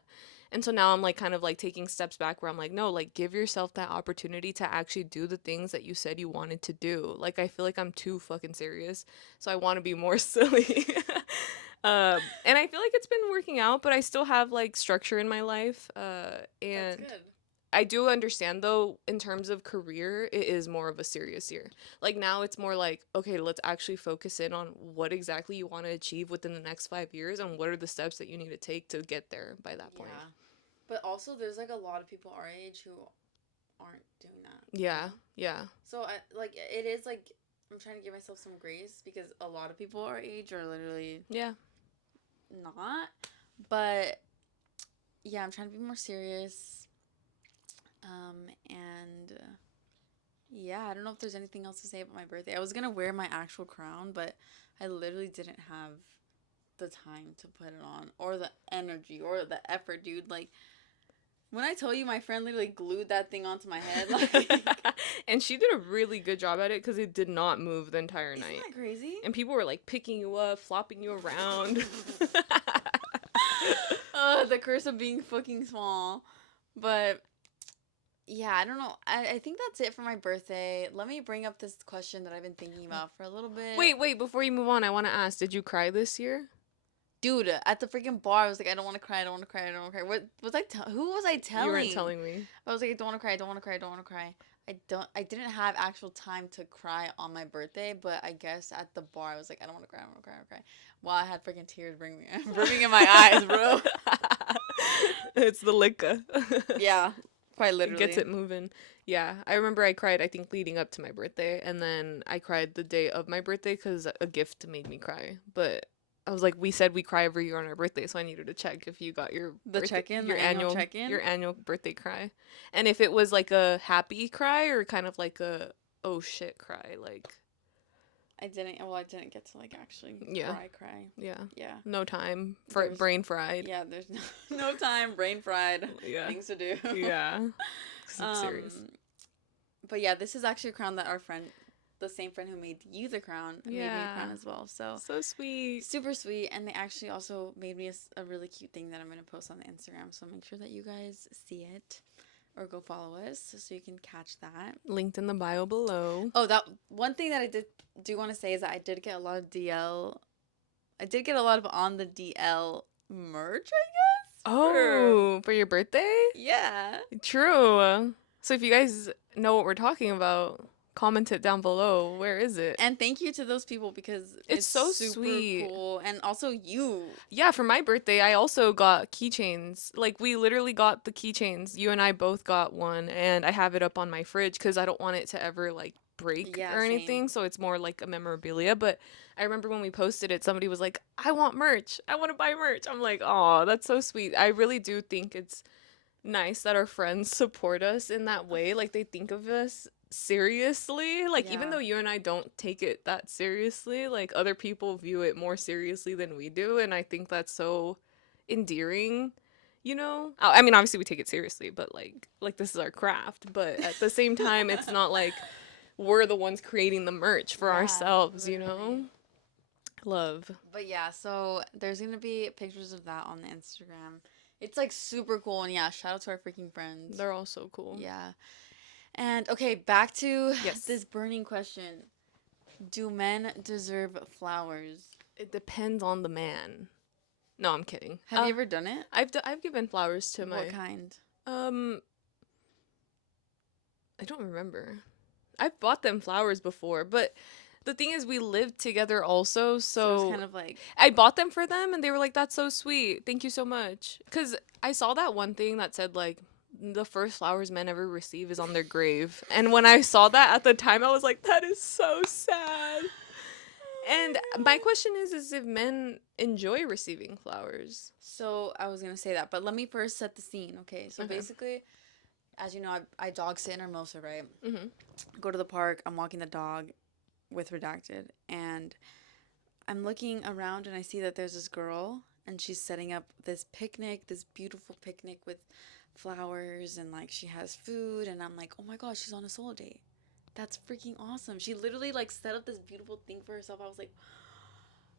And so now I'm like kind of like taking steps back where I'm like, no, like give yourself that opportunity to actually do the things that you said you wanted to do. Like I feel like I'm too fucking serious. So I want to be more silly. And I feel like it's been working out, but I still have like structure in my life. That's And good. I do understand though, in terms of career, it is more of a serious year. Like now it's more like, okay, let's actually focus in on what exactly you want to achieve within the next 5 years and what are the steps that you need to take to get there by that point. Yeah. But also there's like a lot of people our age who aren't doing that. Yeah, yeah. So I like it is like I'm trying to give myself some grace because a lot of people our age are literally Yeah. not. But yeah, I'm trying to be more serious. And yeah, I don't know if there's anything else to say about my birthday. I was gonna wear my actual crown, but I literally didn't have the time to put it on or the energy or the effort, dude. Like when I tell you my friend literally glued that thing onto my head, like And she did a really good job at it because it did not move the entire isn't night. that crazy? And people were like picking you up, flopping you around. The curse of being fucking small. But yeah, I don't know. I think that's it for my birthday. Let me bring up this question that I've been thinking about for a little bit. Wait, before you move on, I want to ask, did you cry this year? Dude, at the freaking bar, I was like, I don't want to cry, I don't want to cry, I don't want to cry. What was I? Who was I You weren't telling? telling me. I was like, I don't want to cry, I don't want to cry, I don't want to cry. I didn't have actual time to cry on my birthday, but I guess at the bar, I was like, I don't want to cry, I don't want to cry, I don't want to cry. While I had freaking tears brimming in my eyes, bro. It's the liquor. Yeah, quite It gets literally. it moving. Yeah, I remember I cried, I think, leading up to my birthday, and then I cried the day of my birthday because a gift made me cry. But I was like, we said we cry every year on our birthday, so I needed to check if you got your The birthday, check-in, the annual check-in. your annual birthday cry, and if it was like a happy cry or kind of like a oh shit cry, like I didn't. Well, I didn't get to like actually yeah, cry. yeah, Yeah. no time for There was brain fried. yeah. There's no time. Brain fried. Yeah, Things to do. yeah, 'cause it's serious. um. But yeah, this is actually a crown that our friend, the same friend who made you the crown, made me a crown Yeah, as well. So so sweet. super sweet, and they actually also made me a really cute thing that I'm gonna post on the Instagram. So make sure that you guys see it. or go follow us so you can catch that. Linked in the bio below. Oh, that one thing that I did do want to say is that I did get a lot of DL. I did get a lot of on the DL merch, I guess. Oh, for your birthday? Yeah. True. So if you guys know what we're talking about, comment it down below. Where is it? And thank you to those people because It's it's so super sweet. cool. And also you. Yeah, for my birthday, I also got keychains. Like, we literally got the keychains. You and I both got one, and I have it up on my fridge because I don't want it to ever, like, break Yeah, or same. anything. So it's more like a memorabilia. But I remember when we posted it, somebody was like, I want merch. I want to buy merch. I'm like, oh, that's so sweet. I really do think it's nice that our friends support us in that way. Like, they think of us seriously. Like, even Yeah. though you and I don't take it that seriously, like, other people view it more seriously than we do. And I think that's so endearing. You know, I mean, obviously we take it seriously, but like this is our craft. But at the same time, it's not like we're the ones creating the merch for Yeah, ourselves. You literally. know, love. But yeah, so there's gonna be pictures of that on the Instagram. It's like super cool, and yeah, shout out to our freaking friends. They're all so cool. Yeah. And okay, back to Yes, this burning question. Do men deserve flowers? it depends on the man. No, I'm kidding. Have you ever done it? I've given flowers to What my kind? um I don't remember. I've bought them flowers before, but the thing is we lived together also, So it's so kind of like, I bought them for them and they were like, that's so sweet. Thank you so much. Cuz I saw that one thing that said like the first flowers men ever receive is on their grave. And when I saw that at the time I was like, that is so sad. And my question is if men enjoy receiving flowers. so I was gonna say that, but let me first set the scene, okay? So Okay. basically, as you know, I dog sit in Hermosa, right? Mhm. Go to the park, I'm walking the dog with Redacted, and I'm looking around and I see that there's this girl and she's setting up this picnic, this beautiful picnic with flowers and like she has food and I'm like, "Oh my gosh, she's on a solo date." That's freaking awesome. She literally like set up this beautiful thing for herself. I was like,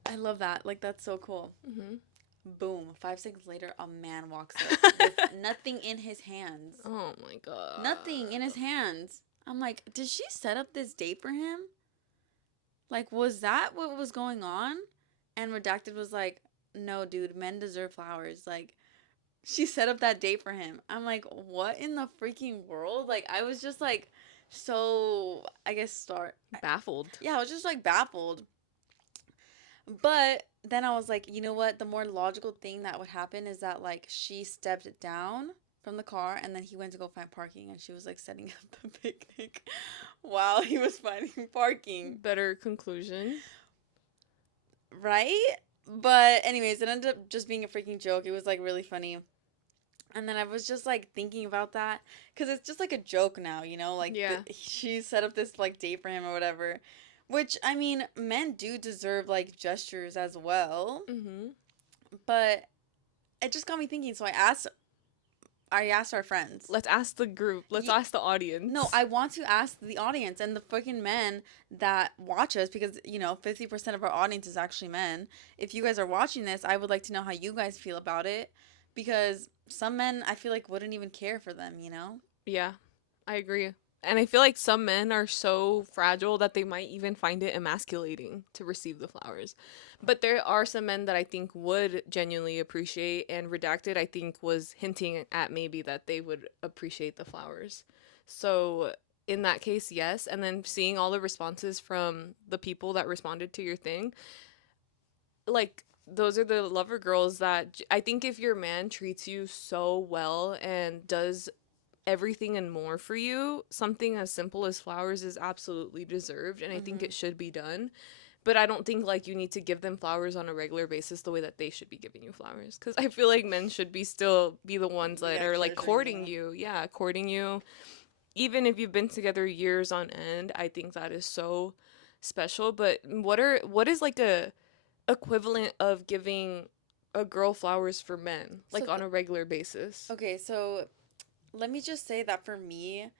"I love that. Like that's so cool." Mhm. Boom. 5 seconds later, a man walks up with nothing in his hands. Oh my god. Nothing in his hands. I'm like, did she set up this date for him? Like, was that what was going on? And Redacted was like, no, dude, men deserve flowers. Like, she set up that date for him. I'm like, what in the freaking world? Like, I was just like, so, I guess, Baffled. yeah, I was just like baffled. But then I was like, you know what? The more logical thing that would happen is that, like, she stepped down from the car and then he went to go find parking and she was like setting up the picnic while he was finding parking. Better conclusion. Right? But anyways, it ended up just being a freaking joke. It was like really funny. And then I was just like thinking about that because it's just like a joke now, you know? Like Yeah. she set up this like date for him or whatever. Which I mean, men do deserve like gestures as well. Mhm. But it just got me thinking. So I asked our friends. Let's ask the group. Let's Ye- ask the audience. No, I want to ask the audience and the freaking men that watch us because, 50% of our audience is actually men. If you guys are watching this, I would like to know how you guys feel about it because some men I feel like wouldn't even care for them, you know? Yeah, I agree. And I feel like some men are so fragile that they might even find it emasculating to receive the flowers. But there are some men that I think would genuinely appreciate, and Redacted, I think, was hinting at maybe that they would appreciate the flowers. So, in that case, yes. And then seeing all the responses from the people that responded to your thing, like, those are the lover girls that I think if your man treats you so well and does everything and more for you, something as simple as flowers is absolutely deserved and I think Mm-hmm. it should be done. But I don't think like you need to give them flowers on a regular basis the way that they should be giving you flowers cuz I feel like men should be still be the ones that Yeah, are like treasuring courting you. you. Yeah, courting you. Even if you've been together years on end, I think that is so special. But what is like a equivalent of giving a girl flowers for men like So, on a regular basis? okay, so let me just say that for me,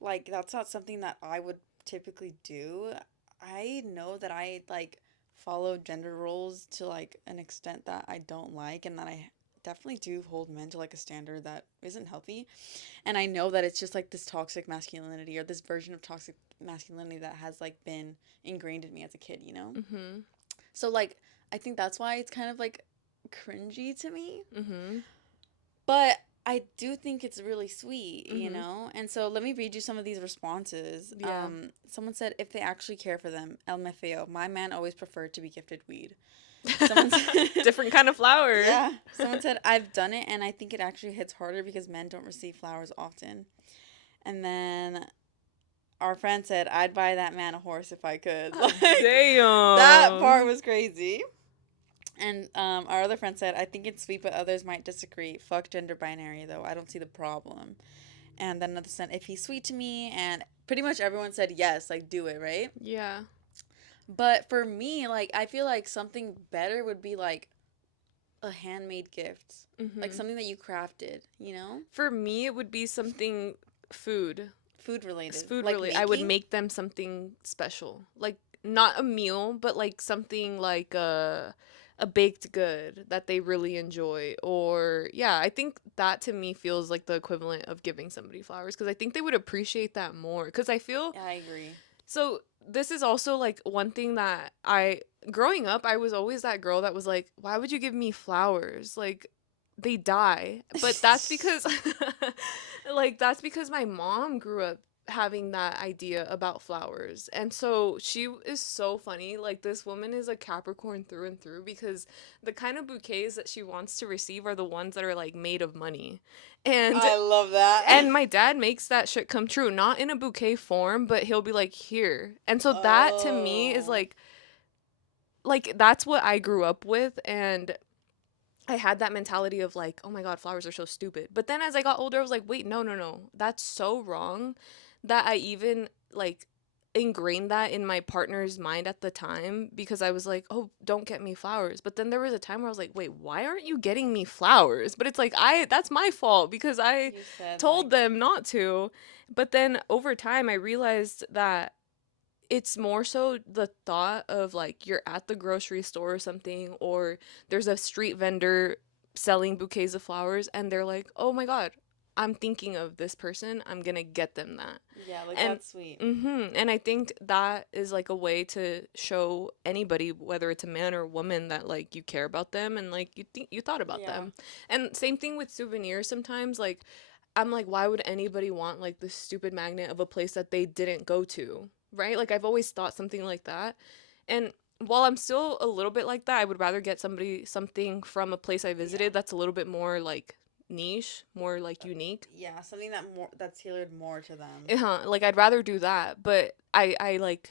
like, that's not something that I would typically do. I know that I, like, follow gender roles to, like, an extent that I don't like and that I definitely do hold men to like a standard that isn't healthy. And I know that it's just like this toxic masculinity or this version of toxic masculinity that has like been ingrained in me as a kid, you know? Mhm. So like I think that's why it's kind of like cringy to me. Mhm. But I do think it's really sweet, you Mhm. know? And so let me read you some of these responses. Yeah. Someone said, if they actually care for them, LMFAO, my man always preferred to be gifted weed. Someone said, Different kind of flower. yeah. Someone said, I've done it and I think it actually hits harder because men don't receive flowers often. And then our friend said, I'd buy that man a horse if I could. Like, that part Damn. was crazy. And our other friend said, I think it's sweet, but others might disagree. Fuck gender binary, though. I don't see the problem. And then another said, if he's sweet to me. And pretty much everyone said, yes, like, do it, right? Yeah. But for me, like, I feel like something better would be, like, a handmade gift. Like, Mhm. something that you crafted, you know? For me, it would be something food. Food related. Food Like, really. I would making? make them something special. Like not a meal, but like something like a baked good that they really enjoy. Or yeah, I think that to me feels like the equivalent of giving somebody flowers because I think they would appreciate that more cuz I feel Yeah, I agree. so this is also like one thing that I growing up I was always that girl that was like, why would you give me flowers? Like they die. But that's because like that's because my mom grew up having that idea about flowers. And so she is so funny. Like this woman is a Capricorn through and through because the kind of bouquets that she wants to receive are the ones that are like made of money. And I love that. and my dad makes that shit come true, not in a bouquet form, but he'll be like, "Here." And so that to me is Oh. like that's what I grew up with and I had that mentality of like, "Oh my god, flowers are so stupid." But then as I got older, I was like, "Wait, no, no, no. That's so wrong that I even like ingrained that in my partner's mind at the time because I was like, "Oh, don't get me flowers." But then there was a time where I was like, "Wait, why aren't you getting me flowers?" But it's like I that's my fault because I You said, told like, them not to. But then over time I realized that it's more so the thought of like you're at the grocery store or something or there's a street vendor selling bouquets of flowers and they're like, "Oh my god, I'm thinking of this person. I'm going to get them that." yeah, like, And that's sweet. and I think that is like a way to show anybody whether it's a man or a woman that like you care about them and like you think you thought about Yeah. them. And same thing with souvenirs sometimes like I'm like, why would anybody want like this stupid magnet of a place that they didn't go to? Right? Like I've always thought something like that. And while I'm still a little bit like that, I would rather get somebody something from a place I Yeah. visited that's a little bit more like niche, more like unique. Yeah, something that's tailored more to them. Uh-huh. Like I'd rather do that, but I like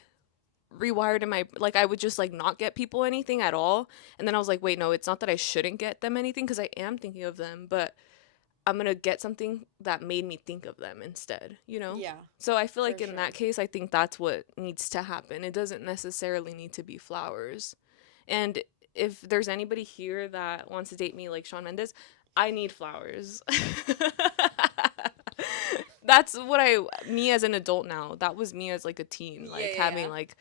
rewired in my like I would just like not get people anything at all. And then I was like, wait, no, it's not that I shouldn't get them anything because I am thinking of them, but I'm gonna get something that made me think of them instead, you know? Yeah, So I feel for like in sure. that case, I think that's what needs to happen. It doesn't necessarily need to be flowers. And if there's anybody here that wants to date me like Shawn Mendes, I need flowers. That's what me as an adult now. That was me as like a teen, Yeah, like yeah, yeah. having like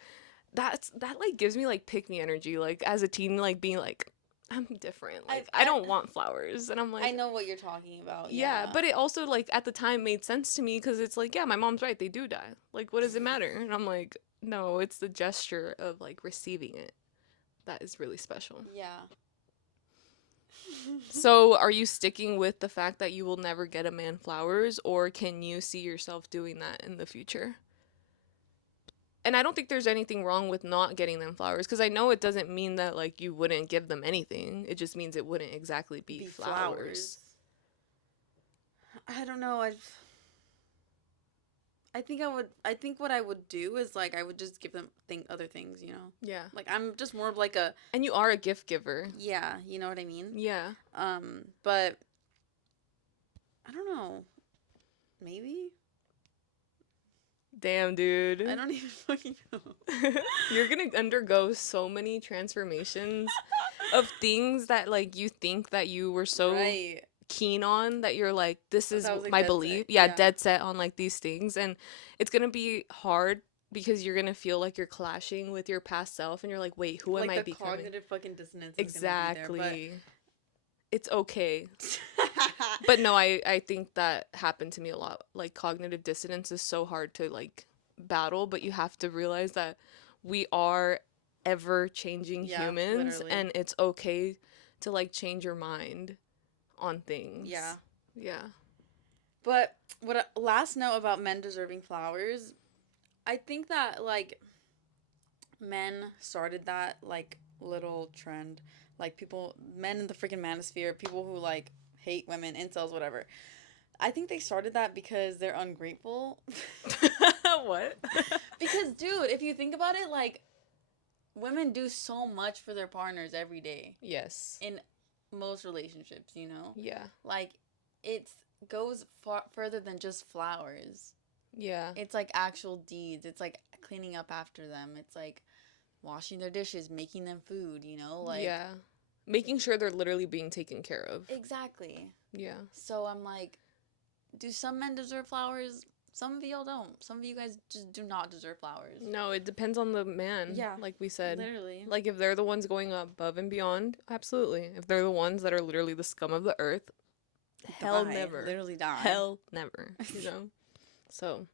that like gives me like pick me energy, like as a teen, like being like, I'm different. I Like I I don't want flowers. And I'm I like, know what you're talking about. yeah, Yeah. but it also like at the time made sense to me because it's like, yeah, my mom's right, they do die. Like, what does it matter? And I'm like, no, it's the gesture of like receiving it that is really special. Yeah. So, are you sticking with the fact that you will never get a man flowers, or can you see yourself doing that in the future? And I don't think there's anything wrong with not getting them flowers because I know it doesn't mean that like you wouldn't give them anything. It just means it wouldn't exactly be Be flowers. flowers. I don't know. I think I would. I think what I would do is like I would just give them other things. You know. Yeah. Like I'm just more of like a, And you are a gift giver. yeah. You know what I mean. Yeah. But I don't know. Maybe Damn, I dude. don't even fucking know. You're gonna undergo so many transformations of things that like you think that you were so Right. keen on that you're like, this is That was like my dead set. belief. Yeah, Yeah. dead set on like these things. And it's gonna be hard because you're gonna feel like you're clashing with your past self and you're like, wait, who am Like I the becoming? cognitive fucking dissonance is gonna be there. But Exactly. it's okay. But no, I think that happened to me a lot. Like cognitive dissonance is so hard to like battle, but you have to realize that we are ever changing Yeah, humans literally. and it's okay to like change your mind on Yeah. things. Yeah. But last note about men deserving flowers, I think that like men started that like little trend. Like people, men in the freaking manosphere, people who like hate women, incels, whatever. I think they started that because they're ungrateful. What? Because, dude, if you think about it, like, women do so much for their partners every day Yes. in most relationships, you know? Yeah. Like, it goes far further than just flowers. Yeah. It's like actual deeds. It's like cleaning up after them. It's like washing their dishes, making them food, you know? Like, Yeah. Making sure they're literally being taken care of. exactly. Yeah. So I'm like, do some men deserve flowers? Some of y'all don't. Some of you guys just do not deserve flowers. No, it depends on the man, Yeah, like we said. literally. Like if they're the ones going above and beyond, absolutely. If they're the ones that are literally the scum of the earth, hell Die. never. Literally die. Hell never, you know? So,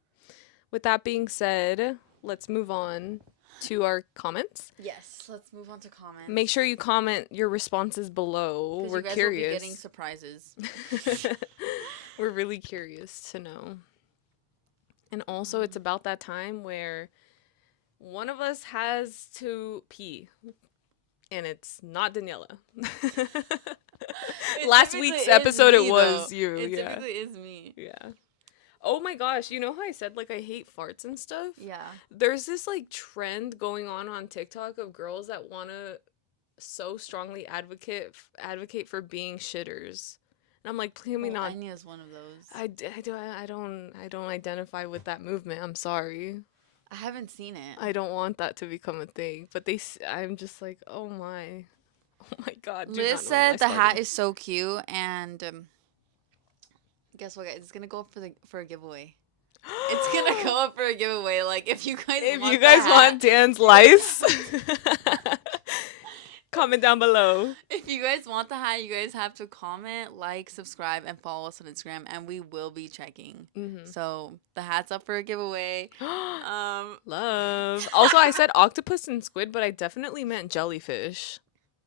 with that being said, let's move on to our comments. Yes, let's move on to Make comments. sure you comment your responses below. Because We're you guys will be curious. getting surprises. We're really curious to know. And also, it's about that time where one of us has to pee, and it's not Daniella. It Last typically week's is episode, it me, though. was you. It Yeah. typically is me. Yeah. Oh my gosh, you know how I said like I hate farts and stuff? Yeah. There's this like trend going on TikTok of girls that want to so strongly advocate for being shitters. And I'm like, please me Well, not. Enya's one of those. I don't identify with that movement. I'm sorry. I haven't seen it. I don't want that to become a thing. But I'm just like, oh my. Oh my god, do Liz not said normalize the hat farting. is so cute, and guess what, guys? It's gonna go up for a giveaway. It's gonna go up for a giveaway. Like if you guys If want you the guys hat, want Dan's lice, comment down below. if you guys want the hat, you guys have to comment, like, subscribe, and follow us on Instagram, and we will be checking. Mm-hmm. So the hat's up for a giveaway. Love. Also, I said octopus and squid, but I definitely meant jellyfish.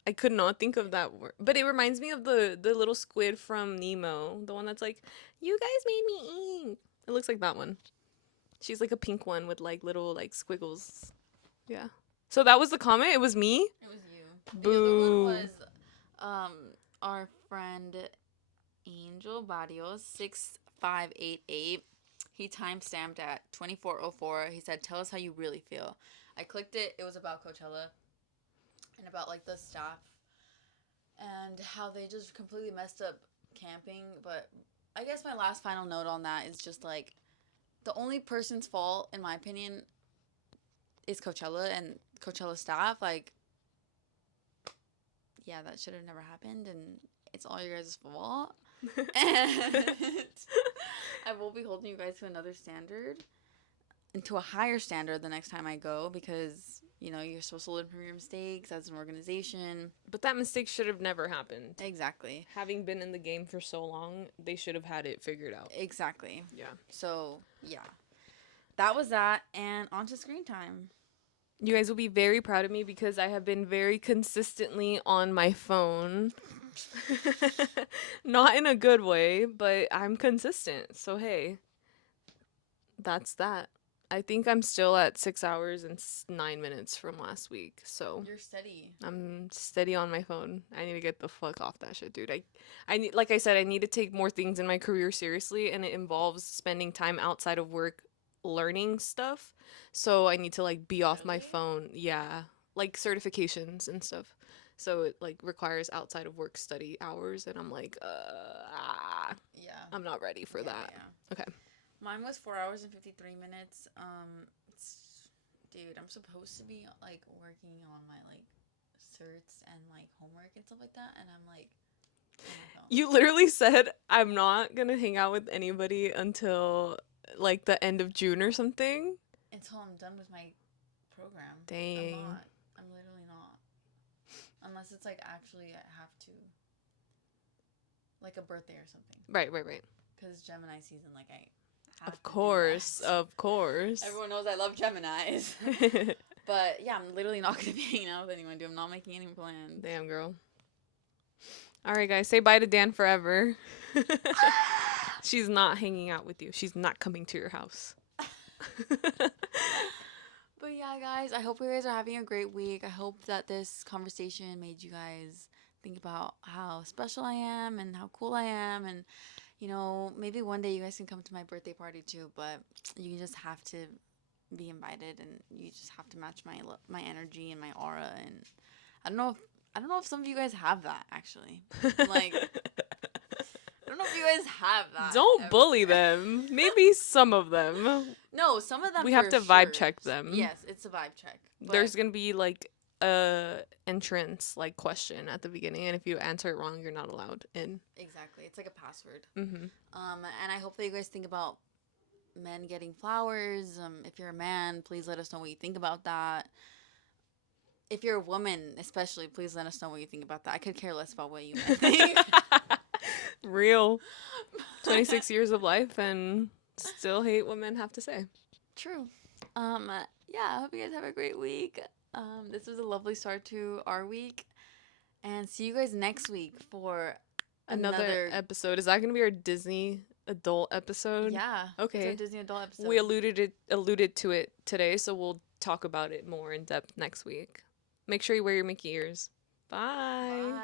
I could not think of that word, but it reminds me of the little squid from Nemo, the one that's like, "You guys made me eat." It looks like that one. She's like a pink one with like little like squiggles. Yeah. So that was the comment. It was me. It was you. The other Boo. one was our friend Angel Barrios 6588. He timestamped at 24:04. He said, "Tell us how you really feel." I clicked it. It was about Coachella and about like the staff and how they just completely messed up camping. But I guess my last final note on that is just like the only person's fault, in my opinion, is Coachella and Coachella staff. Like, yeah, that should have never happened, and it's all your guys' fault. And I will be holding you guys to another standard and to a higher standard the next time I go because, you know, you're supposed to learn from your mistakes as an organization. But that mistake should have never happened. Exactly. Having been in the game for so long, they should have had it figured out. Exactly. Yeah. So, yeah. That was that, and on to screen time. You guys will be very proud of me because I have been very consistently on my phone. Not in a good way, but I'm consistent. So, hey, that's that. I think I'm still at 6 hours and 9 minutes from last week. So, You're steady. I'm steady on my phone. I need to get the fuck off that shit, dude. I need, like I said, I need to take more things in my career seriously, and it involves spending time outside of work learning stuff. So I need to like be off my Really? phone. Yeah, like certifications and stuff. So it like requires outside of work study hours, and I'm like, Yeah. I'm not ready for that. Yeah. Okay. Mine was 4 hours and 53 minutes. Dude, I'm supposed to be like working on my like certs and like homework and stuff like that, and I'm like, oh my God. You literally said I'm not gonna hang out with anybody until like the end of June or something. Until I'm done with my program. Dang. I'm literally not. Unless it's like actually I have to. like a birthday or something. Right, right, right. Because Gemini season, like I have Of to do course, that. of course. Everyone knows I love Geminis. But yeah, I'm literally not gonna be hanging out with anyone. Dude, I'm not making any plans. Damn, girl. All right, guys, say bye to Dan forever. She's not hanging out with you. She's not coming to your house. But yeah, guys, I hope you guys are having a great week. I hope that this conversation made you guys think about how special I am and how cool I am. And, you know, maybe one day you guys can come to my birthday party too, but you just have to be invited and you just have to match my energy and my aura. And I don't know if some of you guys have that actually. Like, I don't know if you guys have that Don't bully ever. them. Maybe some of them. No, some of them We have for to vibe sure. check them. Yes, it's a vibe check. But There's gonna be like a entrance like question at the beginning, and if you answer it wrong, you're not allowed in. exactly, it's like a password. Mm-hmm. And I hope that you guys think about men getting flowers. If you're a man, please let us know what you think about that. If you're a woman, especially, please let us know what you think about that. I could care less about what you men think. Real. 26 years of life and still hate what men have to say. True. Yeah, I hope you guys have a great week. This was a lovely start to our week. And see you guys next week for Another another. episode. Is that going to be our Disney adult episode? Yeah. It's our Okay. Disney adult episode. We alluded to it today, so we'll talk about it more in depth next week. Make sure you wear your Mickey ears. Bye. Bye.